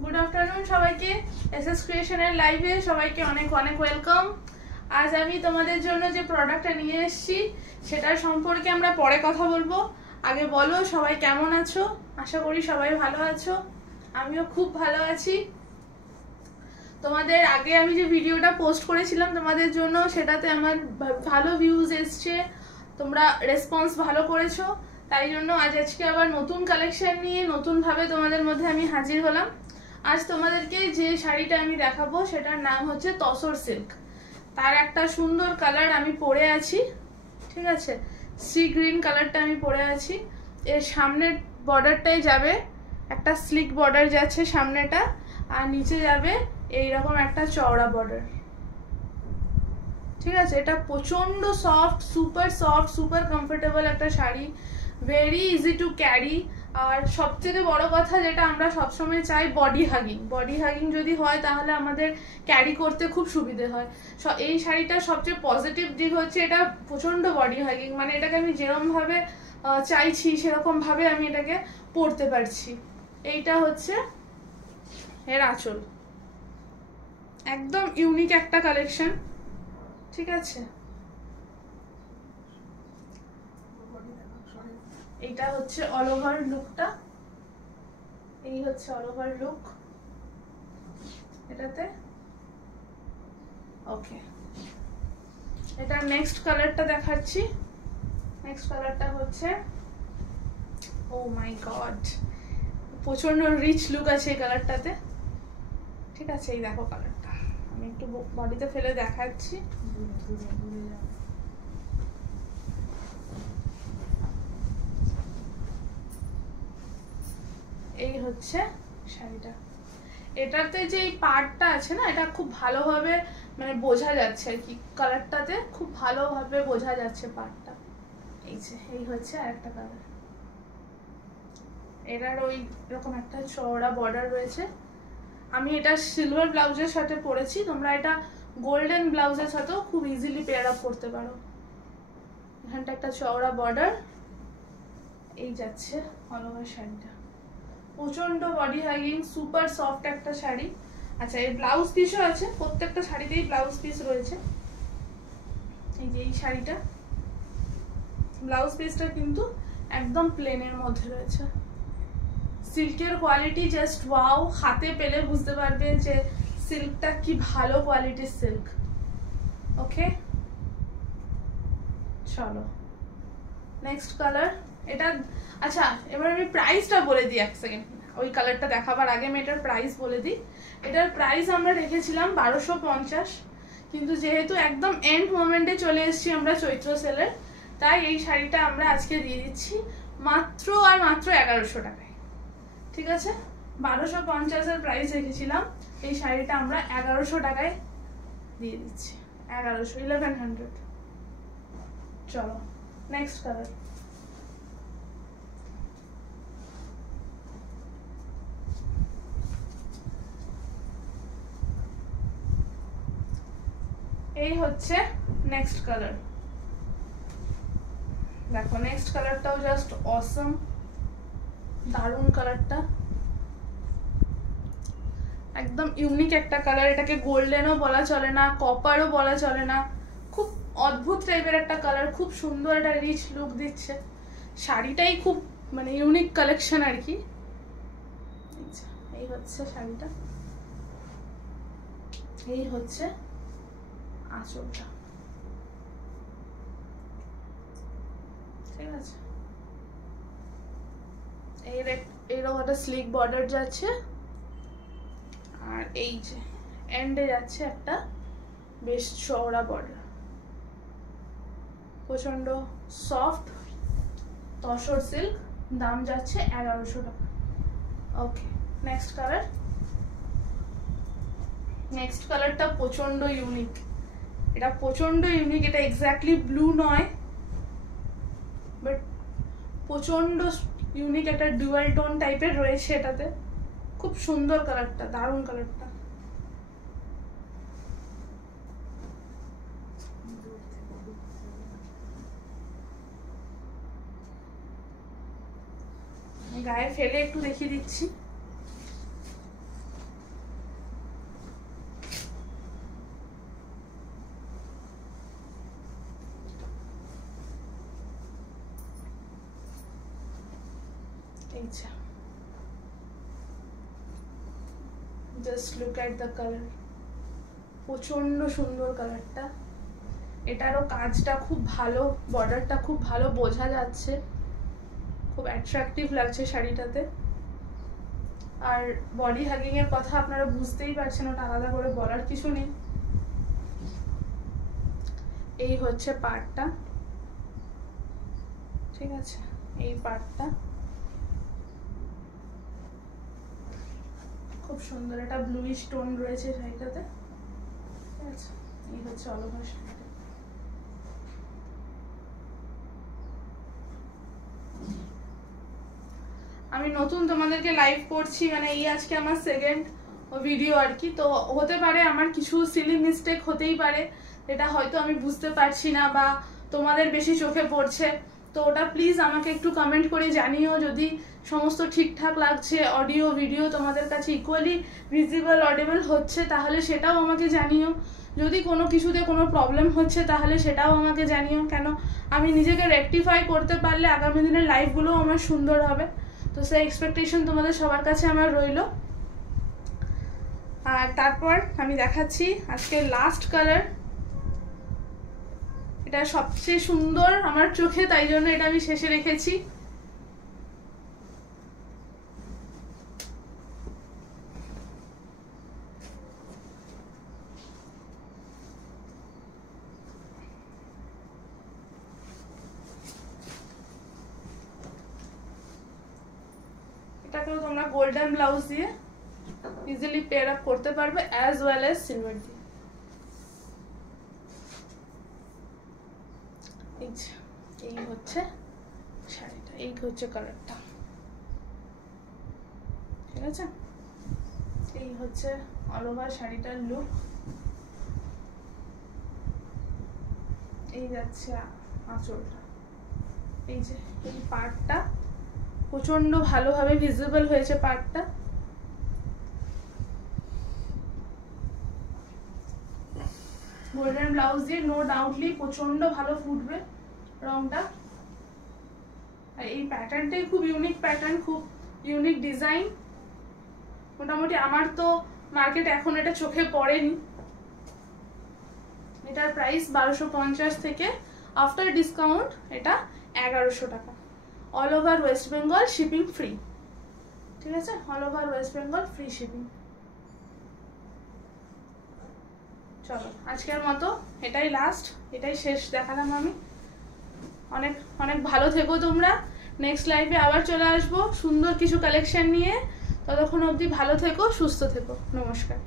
Good afternoon সবাইকে। SS ক্রিয়েশনের লাইভে সবাইকে অনেক অনেক ওয়েলকাম। আজ আমি তোমাদের জন্য যে প্রোডাক্টটা নিয়ে এসেছি সেটার সম্পর্কে আমরা পরে কথা বলবো। আগে বলো সবাই কেমন আছো? আশা করি সবাই ভালো আছো, আমিও খুব ভালো আছি। তোমাদের আগে আমি যে ভিডিওটা পোস্ট করেছিলাম তোমাদের জন্য, সেটাতে আমার ভালো ভিউজ এসছে, তোমরা রেসপন্স ভালো করেছো। তাই জন্য আজকে আবার নতুন কালেকশন নিয়ে নতুনভাবে তোমাদের মধ্যে আমি হাজির হলাম। আজ তোমাদেরকে যে শাড়িটা আমি দেখাবো সেটার নাম হচ্ছে তসর সিল্ক। তার একটা সুন্দর কালার আমি পরে আছি, ঠিক আছে, সি গ্রিন কালারটা আমি পরে আছি। এর সামনের বর্ডারটাই যাবে একটা স্লিক বর্ডার যাচ্ছে সামনেটা, আর নিচে যাবে এইরকম একটা চওড়া বর্ডার, ঠিক আছে। এটা প্রচন্ড সফট, সুপার কমফোর্টেবল একটা sari, very easy to carry. আর সবথেকে বড় কথা যেটা আমরা সবসময় চাই, বডি হাগিং যদি হয় তাহলে আমাদের ক্যারি করতে খুব সুবিধে হয়। এই শাড়িটার সবচেয়ে পজিটিভ দিক হচ্ছে এটা প্রচন্ড বডি হাগিং, মানে এটাকে আমি যেরকমভাবে চাইছি সেরকমভাবে আমি এটাকে পরতে পারছি। এইটা হচ্ছে এর আঁচল, একদম ইউনিক একটা কালেকশন, ঠিক আছে। এইটা হচ্ছে অল ওভার লুকটা, এই হচ্ছে অল ওভার লুক এটাতে। ওকে, এটা নেক্সট কালারটা দেখাচ্ছি। নেক্সট কালারটা হচ্ছে, ও মাই গড, প্রচন্ড রিচ লুক আছে এই কালারটাতে, ঠিক আছে। এই দেখো কালারটা, আমি একটু বডিতে ফেলে দেখাচ্ছি। এই হচ্ছে শাড়িটা। এটাতে যে এই পার্টটা আছে না, এটা খুব ভালোভাবে মানে বোঝা যাচ্ছে আর কি, কালারটাতে খুব ভালোভাবে বোঝা যাচ্ছে পার্টটা। এই যে এই হচ্ছে আরেকটা কালার, এটার ওই রকম একটা চওড়া বর্ডার রয়েছে। আমি এটা সিলভার ব্লাউজের সাথে পরেছি, তোমরা এটা গোল্ডেন ব্লাউজের সাথেও খুব ইজিলি পেয়ার আপ করতে পারো। এখানটা একটা চওড়া বর্ডার, এই যাচ্ছে অল ওভার শাড়িটা, প্রচন্ড বডি হাগিং, সুপার সফট একটা শাড়ি। আচ্ছা, এর ব্লাউজ পিসও আছে, প্রত্যেকটা শাড়িতেই ব্লাউজ পিস রয়েছে। এই যে এই শাড়িটা, ব্লাউজ পিসটা কিন্তু একদম প্লেনের মধ্যে রয়েছে। সিল্কের কোয়ালিটি জাস্ট ওয়াও, হাতে পেলে বুঝতে পারবে যে সিল্কটা কি ভালো কোয়ালিটির সিল্ক। ওকে, চলো নেক্সট কালার। এটা আচ্ছা, এবার আমি প্রাইসটা বলে দিই এক সেকেন্ড, ওই কালারটা দেখাবার আগে আমি এটার প্রাইস বলে দিই। এটার প্রাইস আমরা রেখেছিলাম 1250, কিন্তু যেহেতু একদম এন্ড মোমেন্টে চলে এসেছি আমরা চৈত্র সেলের, তাই এই শাড়িটা আমরা আজকে দিয়ে দিচ্ছি মাত্র আর মাত্র 1100 টাকায়, ঠিক আছে। 1250-এর প্রাইস রেখেছিলাম, এই শাড়িটা আমরা 1100 টাকায় দিয়ে দিচ্ছি, 1100। চলো নেক্সট কালার। এই হচ্ছে নেক্সট কালার, দেখো নেক্সট কালারটাও জাস্ট অসম, দারুণ কালারটা, একদম ইউনিক একটা কালার। এটাকে গোল্ডেনও বলা চলে না, কপারও বলা চলে না, খুব অদ্ভুত টাইপের একটা কালার, খুব সুন্দর একটা রিচ লুক দিচ্ছে। শাড়িটাই খুব মানে ইউনিক কালেকশন আর কি। এই হচ্ছে শাড়িটা, এই হচ্ছে আঁচলটা, ঠিক আছে। এইরকম একটা স্লিক বর্ডার যাচ্ছে, আর এই যে এন্ডে যাচ্ছে একটা বেশ চওড়া বর্ডার, প্রচন্ড সফট তসর সিল্ক, দাম যাচ্ছে 1100 টাকা। ওকে, নেক্সট কালার। নেক্সট কালারটা প্রচন্ড ইউনিক, এটা প্রচন্ড ইউনিক, এটা এক্স্যাক্টলি ব্লু নয়, বাট প্রচন্ড ইউনিক একটা ডুয়াল টোন টাইপের রয়েছে এটাতে, খুব সুন্দর কালারটা, দারুণ কালারটা। গায়ে ফেলে একটু দেখিয়ে দিচ্ছি। এইটা just look at the colour, প্রচন্ড সুন্দর কালারটা। এটারও কাজটা খুব ভালো, বর্ডারটা খুব ভালো বোঝা যাচ্ছে, খুব অ্যাট্রাকটিভ লাগছে শাড়িটাতে। আর বডি হাগিং এর কথা আপনারা বুঝতেই পারছেন, ওটা আলাদা করে বলার কিছু নেই। এই হচ্ছে পার্টটা, ঠিক আছে, এই পার্টটা খুব সুন্দর, একটা ব্লুইশ টোন রয়েছে শাড়িটাতে, ঠিক আছে। এই হচ্ছে অল ওভার শাড়িটা। আমি নতুন তোমাদেরকে লাইভ করছি, মানে এই আজকে আমার সেকেন্ড ভিডিও আর কি, তো হতে পারে আমার কিছু সিলি মিস্টেক হতেই পারে, এটা হয়তো আমি বুঝতে পারছি না বা তোমাদের বেশি চোখে পড়ছে, তো ওটা প্লিজ আমাকে একটু কমেন্ট করে জানিও। যদি সমস্ত ঠিকঠাক লাগছে, অডিও ভিডিও তোমাদের কাছে ইকুয়ালি ভিজিবল অডিবল হচ্ছে, তাহলে সেটাও আমাকে জানিও। যদি কোনো কিছুতে কোনো প্রবলেম হচ্ছে তাহলে সেটাও আমাকে জানিও, কেন আমি নিজেকে রেকটিফাই করতে পারলে আগামী দিনের লাইফগুলোও আমার সুন্দর হবে। তো সেই এক্সপেকটেশন তোমাদের সবার কাছে আমার রইল। আর তারপর আমি দেখাচ্ছি আজকে লাস্ট কালার, এটা সবচেয়ে সুন্দর আমার চোখে, তাই জন্য এটা আমি শেষে রেখেছি। এটাকেও তোমরা গোল্ডেন ব্লাউজ দিয়ে ইজিলি পেয়ার আপ করতে পারবে, অ্যাজ ওয়েল অ্যাজ সিলভার দিয়ে। এই হচ্ছে শাড়িটা, এই হচ্ছে কালারটা, ঠিক আছে। এই হচ্ছে অল ওভার শাড়িটার লুক। এই যাচ্ছে আঁচলটা, এই যে এই পার্টটা প্রচন্ড ভালোভাবে ভিজিবল হয়েছে পার্টটা। গোল্ডেন ব্লাউজ দিয়ে নো ডাউটলি প্রচন্ড ভালো ফুটবে রংটা। আর এই প্যাটার্নটাই খুব ইউনিক প্যাটার্ন, খুব ইউনিক ডিজাইন। মোটামুটি আমার তো মার্কেট এখন এটা চোখে পড়েনি। এটার প্রাইস 1250 থেকে আফটার ডিসকাউন্ট এটা 1100 টাকা। All over West Bengal shipping free, ঠিক আছে, all over West Bengal free shipping. চলো আজকের মতো এটাই লাস্ট, এটাই শেষ দেখালাম আমি। অনেক অনেক ভালো থেকো তোমরা। নেক্সট লাইভে আবার চলে আসবো সুন্দর কিছু কালেকশন নিয়ে। ততক্ষণ অবধি ভালো থেকো, সুস্থ থেকো। নমস্কার।